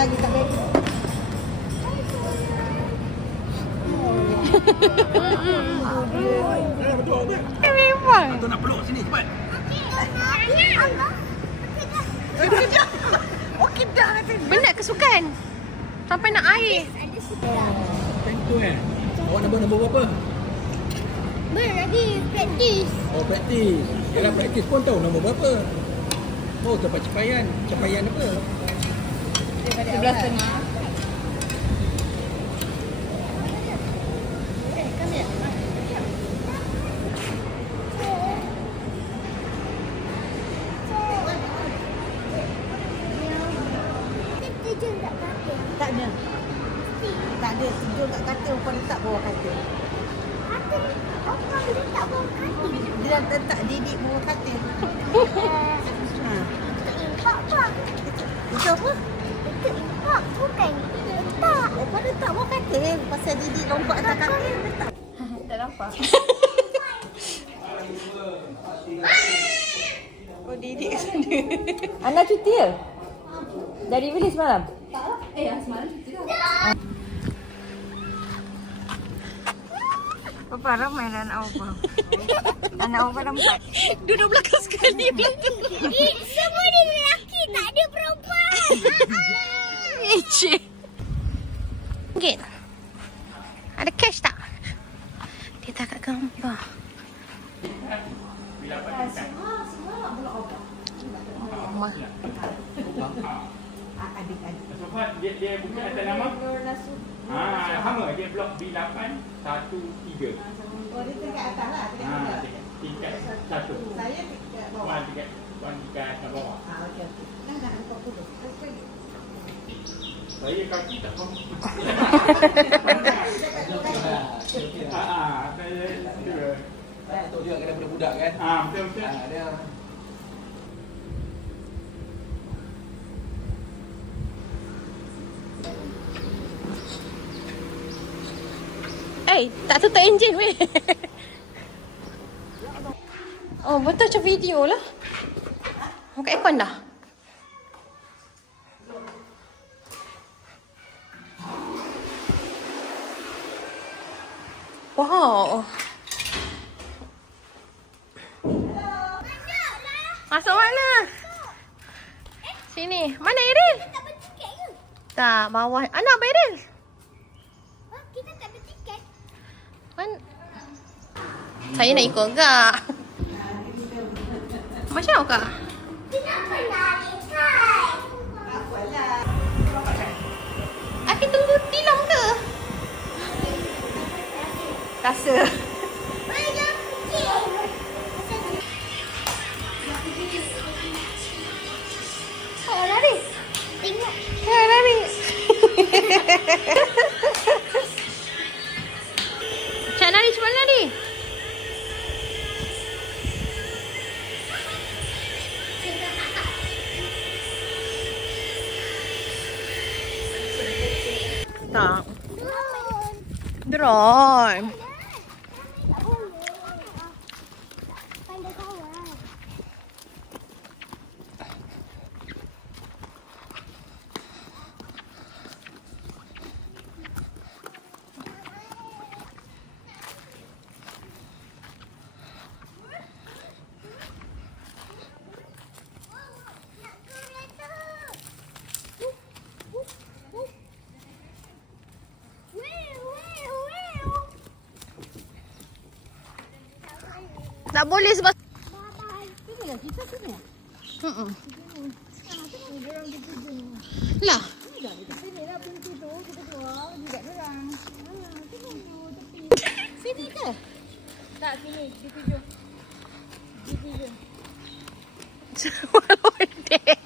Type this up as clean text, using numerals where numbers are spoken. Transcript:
lagi tak baik. Memang. Atau nak peluk sini cepat. Okey dah kata. Penat kesukan. Sampai nak air. Tentu Awak nombor berapa? Lagi praktis. Oh, praktis. Yalah, praktis pun tahu nombor berapa. Oh, tempat capaian. Capaian apa? 11.5. Tak ada. Tak ada. Tidur kat katil, kau letak bawah katil. Tak bawah katil. Dia letak Didik bawah katil. Ha. Pak. Itu apa? Pak, bukan. Letak. Oh, kau letak bawah katil. Pasal Didik lompat atas katil, letak. Tak nampak. Oh, Didik sana. Anda cuti ke? Dari bila semalam? Semalam cuti dah. Papa ramai lah anak apa. Anak apa dah 4. Duduk belakang sekali. Semua ni lelaki, tak ada perempuan. Ecik. Ringgit. Ada cash tak? Dia tak kat gambar. Mama. Adik-adik. Sofa dia buka atas nama. Sama dia blok B8 1-3. Oh, dia tingkat atas lah. Tingkat 1. Saya tingkat bawah. Tingkat bawah. Okey. Dah nampak dulu. Saya kaki tak faham. Saya Tahu dia kena budak-budak kan? betul. Dia Tak tutup enjin weh. Oh, betul macam video lah. Buka aircon dah. Wow. Masuk mana? Sini. Mana Iril? Tak bertiket ke? Tak, bawah. Anak apa Iril? Kita tak bertiket. Saya nak ikut kak. Macam mana kak? Kenapa nak lihat? Aki tunggu tilam ke? Rasa. Banyak kucing. Lari. Tengok. Lari. Macam lari, cuba lari. Tak. Drone. Pandai kawan. Tak boleh sebab Sini lah, kita sini. lah. Sini lah pintu tu, kita keluar juga dorang. Sini tu tepi. Sini ke? Tak, sini. Di tujuh. Walau dek.